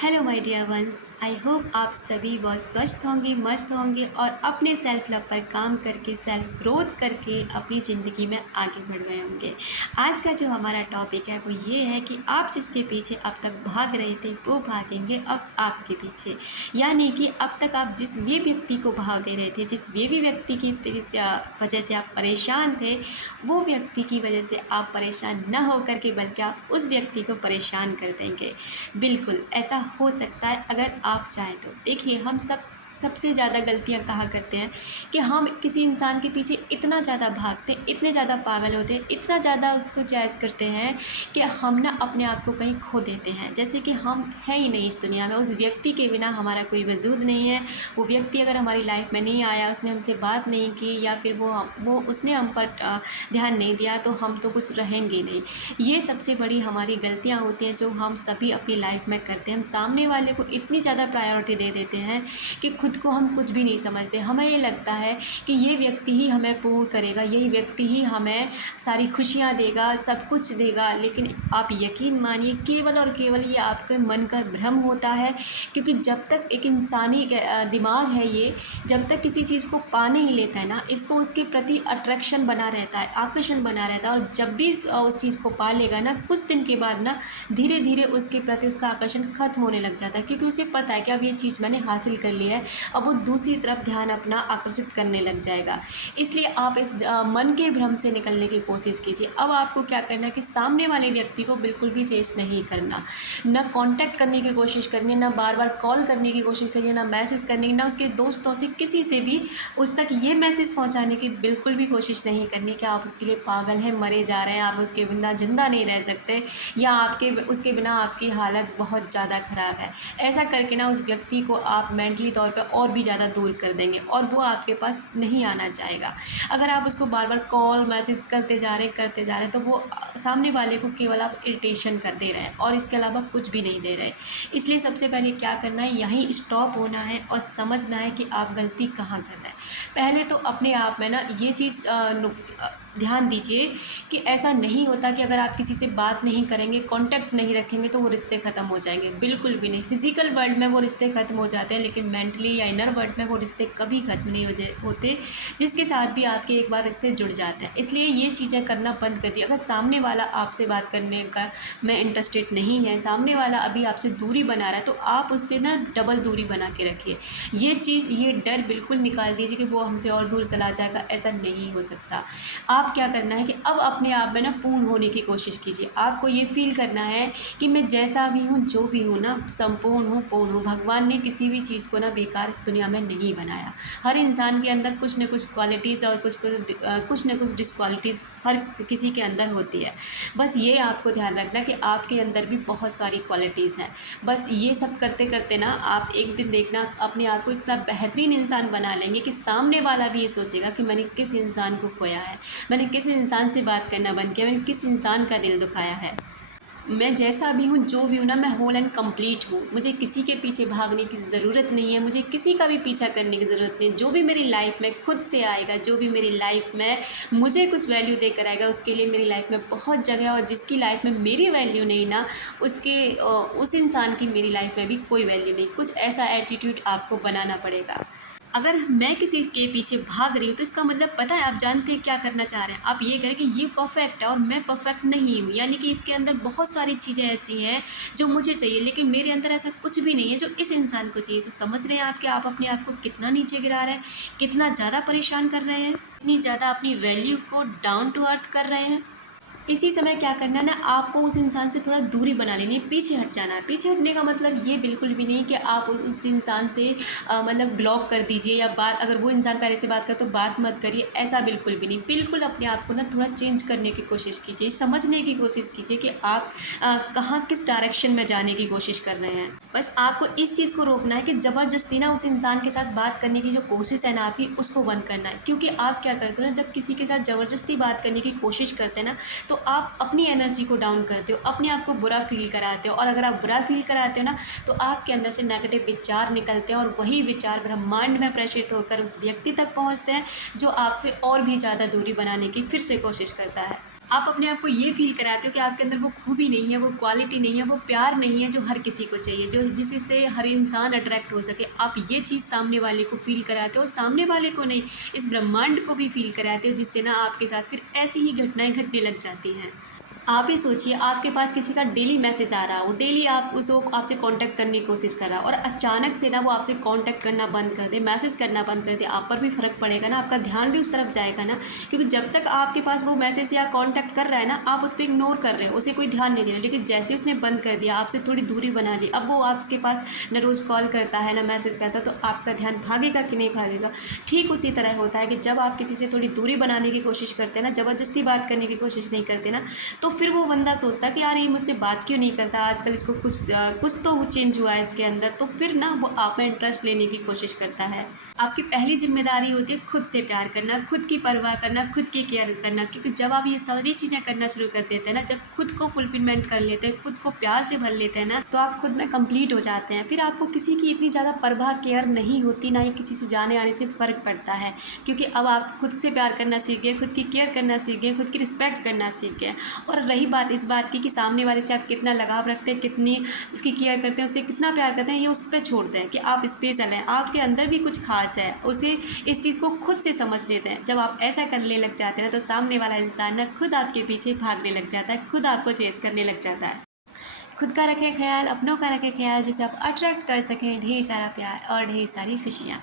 Hello my dear ones, I hope आप सभी बहुत स्वस्थ होंगे, मस्त होंगे और अपने सेल्फ लव पर काम करके सेल्फ ग्रोथ करके अपनी ज़िंदगी में आगे बढ़ रहे होंगे। आज का जो हमारा टॉपिक है वो ये है कि आप जिसके पीछे अब तक भाग रहे थे वो भागेंगे अब आपके पीछे। यानी कि अब तक आप जिस वे व्यक्ति को भाव दे रहे थे, जिस वे भी व्यक्ति की वजह से आप परेशान थे, वो व्यक्ति की वजह से आप परेशान न होकर के बल्कि आप उस व्यक्ति को परेशान कर देंगे। बिल्कुल ऐसा हो सकता है अगर आप चाहें तो। देखिए, हम सबसे ज़्यादा गलतियाँ कहाँ करते हैं कि हम किसी इंसान के पीछे इतना ज़्यादा भागते हैं, इतने ज़्यादा पागल होते हैं, इतना ज़्यादा उसको जायज़ करते हैं कि हम ना अपने आप को कहीं खो देते हैं, जैसे कि हम हैं ही नहीं इस दुनिया में। उस व्यक्ति के बिना हमारा कोई वजूद नहीं है। वो व्यक्ति अगर हमारी लाइफ में नहीं आया, उसने हमसे बात नहीं की या फिर वो उसने हम पर ध्यान नहीं दिया, तो हम तो कुछ रहेंगे नहीं। ये सबसे बड़ी हमारी गलतियाँ होती हैं जो हम सभी अपनी लाइफ में करते हैं। हम सामने वाले को इतनी ज़्यादा प्रायोरिटी दे देते हैं कि खुद को हम कुछ भी नहीं समझते। हमें ये लगता है कि ये व्यक्ति ही हमें पूर्ण करेगा, यही व्यक्ति ही हमें सारी खुशियाँ देगा, सब कुछ देगा। लेकिन आप यकीन मानिए, केवल और केवल ये आपके मन का भ्रम होता है। क्योंकि जब तक एक इंसानी दिमाग है ये, जब तक किसी चीज़ को पा नहीं लेता है ना, इसको उसके प्रति अट्रैक्शन बना रहता है, आकर्षण बना रहता है। और जब भी उस चीज़ को पा लेगा ना, कुछ दिन के बाद ना धीरे धीरे उसके प्रति उसका आकर्षण खत्म होने लग जाता है। क्योंकि उसे पता है कि अब ये चीज़ मैंने हासिल कर ली है, अब वो दूसरी तरफ ध्यान अपना आकर्षित करने लग जाएगा। इसलिए आप इस मन के भ्रम से निकलने की कोशिश कीजिए। अब आपको क्या करना है कि सामने वाले व्यक्ति को बिल्कुल भी चेस नहीं करना, न कांटेक्ट करने की कोशिश करनी है, न बार बार कॉल करने की कोशिश करिए, ना मैसेज करने की, ना उसके दोस्तों से किसी से भी उस तक ये मैसेज पहुंचाने की बिल्कुल भी कोशिश नहीं करनी कि आप उसके लिए पागल हैं, मरे जा रहे हैं, आप उसके बिना जिंदा नहीं रह सकते, या उसके बिना आपकी हालत बहुत ज़्यादा ख़राब है। ऐसा करके ना उस व्यक्ति को आप मेंटली तौर पर और भी ज़्यादा दूर कर देंगे और वो आपके पास नहीं आना चाहेगा। अगर आप उसको बार बार कॉल मैसेज करते जा रहे हैं, तो वो सामने वाले को केवल आप इरिटेशन कर दे रहे हैं और इसके अलावा कुछ भी नहीं दे रहे। इसलिए सबसे पहले क्या करना है, यहीं स्टॉप होना है और समझना है कि आप गलती कहाँ कर रहे हैं। पहले तो अपने आप में ना ये चीज़ ध्यान दीजिए कि ऐसा नहीं होता कि अगर आप किसी से बात नहीं करेंगे, कांटेक्ट नहीं रखेंगे तो वो रिश्ते ख़त्म हो जाएंगे। बिल्कुल भी नहीं। फिजिकल वर्ल्ड में वो रिश्ते ख़त्म हो जाते हैं, लेकिन मेंटली या इनर वर्ल्ड में वो रिश्ते कभी ख़त्म नहीं होते, जिसके साथ भी आपके एक बार रिश्ते जुड़ जाते हैं। इसलिए ये चीज़ें करना बंद कर दिए। अगर सामने वाला आपसे बात करने का में इंटरेस्टेड नहीं है, सामने वाला अभी आपसे दूरी बना रहा है, तो आप उससे ना डबल दूरी बना के रखिए। ये डर बिल्कुल निकाल दीजिए कि वो हमसे और दूर चला जाएगा। ऐसा नहीं हो सकता। आप क्या करना है कि अब अपने आप में ना पूर्ण होने की कोशिश कीजिए। आपको ये फील करना है कि मैं जैसा भी हूँ, जो भी हूँ ना, संपूर्ण हूँ, पूर्ण हूँ। भगवान ने किसी भी चीज़ को ना बेकार इस दुनिया में नहीं बनाया। हर इंसान के अंदर कुछ न कुछ क्वालिटीज़ और कुछ न कुछ डिसक्वालिटीज़ हर किसी के अंदर होती है। बस ये आपको ध्यान रखना कि आपके अंदर भी बहुत सारी क्वालिटीज़ हैं। बस ये सब करते करते ना आप एक दिन देखना अपने आप को इतना बेहतरीन इंसान बना लेंगे कि सामने वाला भी ये सोचेगा कि मैंने किस इंसान को खोया है, मैंने किस इंसान से बात करना बंद किया, मैंने किस इंसान का दिल दुखाया है। मैं जैसा भी हूँ, जो भी हूँ ना, मैं होल एंड कंप्लीट हूँ। मुझे किसी के पीछे भागने की ज़रूरत नहीं है, मुझे किसी का भी पीछा करने की ज़रूरत नहीं है। जो भी मेरी लाइफ में खुद से आएगा, जो भी मेरी लाइफ में मुझे कुछ वैल्यू देकर आएगा, उसके लिए मेरी लाइफ में बहुत जगह है। और जिसकी लाइफ में मेरी वैल्यू नहीं ना, उस इंसान की मेरी लाइफ में भी कोई वैल्यू नहीं। कुछ ऐसा एटीट्यूड आपको बनाना पड़ेगा। अगर मैं किसी के पीछे भाग रही हूँ तो इसका मतलब पता है, आप जानते हैं क्या करना चाह रहे हैं। आप ये करें कि ये परफेक्ट है और मैं परफेक्ट नहीं हूँ, यानी कि इसके अंदर बहुत सारी चीज़ें ऐसी हैं जो मुझे चाहिए, लेकिन मेरे अंदर ऐसा कुछ भी नहीं है जो इस इंसान को चाहिए। तो समझ रहे हैं आप कि आप अपने आप को कितना नीचे गिरा रहे हैं, कितना ज़्यादा परेशान कर रहे हैं, इतनी ज़्यादा अपनी वैल्यू को डाउन टू अर्थ कर रहे हैं। इसी समय क्या करना है ना, आपको उस इंसान से थोड़ा दूरी बना लेनी है, पीछे हट जाना है। पीछे हटने का मतलब ये बिल्कुल भी नहीं कि आप उस इंसान से मतलब ब्लॉक कर दीजिए या बात, अगर वो इंसान पहले से बात करे तो बात मत करिए, ऐसा बिल्कुल भी नहीं। बिल्कुल अपने आप को ना थोड़ा चेंज करने की कोशिश कीजिए, समझने की कोशिश कीजिए कि आप कहाँ किस डायरेक्शन में जाने की कोशिश कर रहे हैं। बस आपको इस चीज़ को रोकना है कि ज़बरदस्ती ना उस इंसान के साथ बात करने की जो कोशिश है ना आपकी, उसको बंद करना है। क्योंकि आप क्या करते हो ना, जब किसी के साथ ज़बरदस्ती बात करने की कोशिश करते हैं ना, तो आप अपनी एनर्जी को डाउन करते हो, अपने आप को बुरा फील कराते हो। और अगर आप बुरा फील कराते हो ना, तो आपके अंदर से नेगेटिव विचार निकलते हैं और वही विचार ब्रह्मांड में प्रेषित होकर उस व्यक्ति तक पहुंचते हैं जो आपसे और भी ज़्यादा दूरी बनाने की फिर से कोशिश करता है। आप अपने आप को ये फ़ील कराते हो कि आपके अंदर वो खूबी नहीं है, वो क्वालिटी नहीं है, वो प्यार नहीं है जो हर किसी को चाहिए, जो जिससे हर इंसान अट्रैक्ट हो सके। आप ये चीज़ सामने वाले को फ़ील कराते हो, सामने वाले को नहीं, इस ब्रह्मांड को भी फ़ील कराते हो, जिससे ना आपके साथ फिर ऐसी ही घटनाएँ घटने लग जाती हैं। आप ही सोचिए, आपके पास किसी का डेली मैसेज आ रहा हो, डेली आप उसको आपसे कांटेक्ट करने की कोशिश कर रहा हो और अचानक से ना वो आपसे कांटेक्ट करना बंद कर दे, मैसेज करना बंद कर दे, आप पर भी फ़र्क पड़ेगा ना, आपका ध्यान भी उस तरफ जाएगा ना। क्योंकि जब तक आपके पास वो मैसेज या कांटेक्ट कर रहा है ना, आप उस पर इग्नोर कर रहे हो, उसे कोई ध्यान नहीं दे रहा। लेकिन जैसे उसने बंद कर दिया, आपसे थोड़ी दूरी बना ली, अब वो आपके पास न रोज़ कॉल करता है, ना मैसेज करता है, तो आपका ध्यान भागेगा कि नहीं भागेगा। ठीक उसी तरह होता है कि जब आप किसी से थोड़ी दूरी बनाने की कोशिश करते हैं ना, ज़बरदस्ती बात करने की कोशिश नहीं करते ना, तो फिर वो बंदा सोचता है कि यार ये मुझसे बात क्यों नहीं करता, आजकल इसको कुछ तो वो चेंज हुआ है इसके अंदर, तो फिर ना वो आप में इंटरेस्ट लेने की कोशिश करता है। आपकी पहली जिम्मेदारी होती है खुद से प्यार करना, खुद की परवाह करना, खुद की केयर करना। क्योंकि जब आप ये सारी चीज़ें करना शुरू कर देते हैं ना, जब खुद को फुलफिलमेंट कर लेते हैं, खुद को प्यार से भर लेते हैं ना, तो आप खुद में कंप्लीट हो जाते हैं। फिर आपको किसी की इतनी ज़्यादा परवाह केयर नहीं होती, ना ही किसी से जाने आने से फ़र्क पड़ता है। क्योंकि अब आप खुद से प्यार करना सीख गए, खुद की केयर करना सीख गए, खुद की रिस्पेक्ट करना सीख गए। और रही बात इस बात की कि सामने वाले से आप कितना लगाव रखते हैं, कितनी उसकी केयर करते हैं, उससे कितना प्यार करते हैं, ये उस पर छोड़ते हैं कि आप स्पेशल हैं, आपके अंदर भी कुछ खास है, उसे इस चीज़ को खुद से समझ लेते हैं। जब आप ऐसा करने लग जाते हैं ना, तो सामने वाला इंसान ना खुद आपके पीछे भागने लग जाता है, खुद आपको चेस करने लग जाता है। खुद का रखें ख्याल, अपनों का रखें ख्याल, जिसे आप अट्रैक्ट कर सकें ढेर सारा प्यार और ढेर सारी खुशियाँ।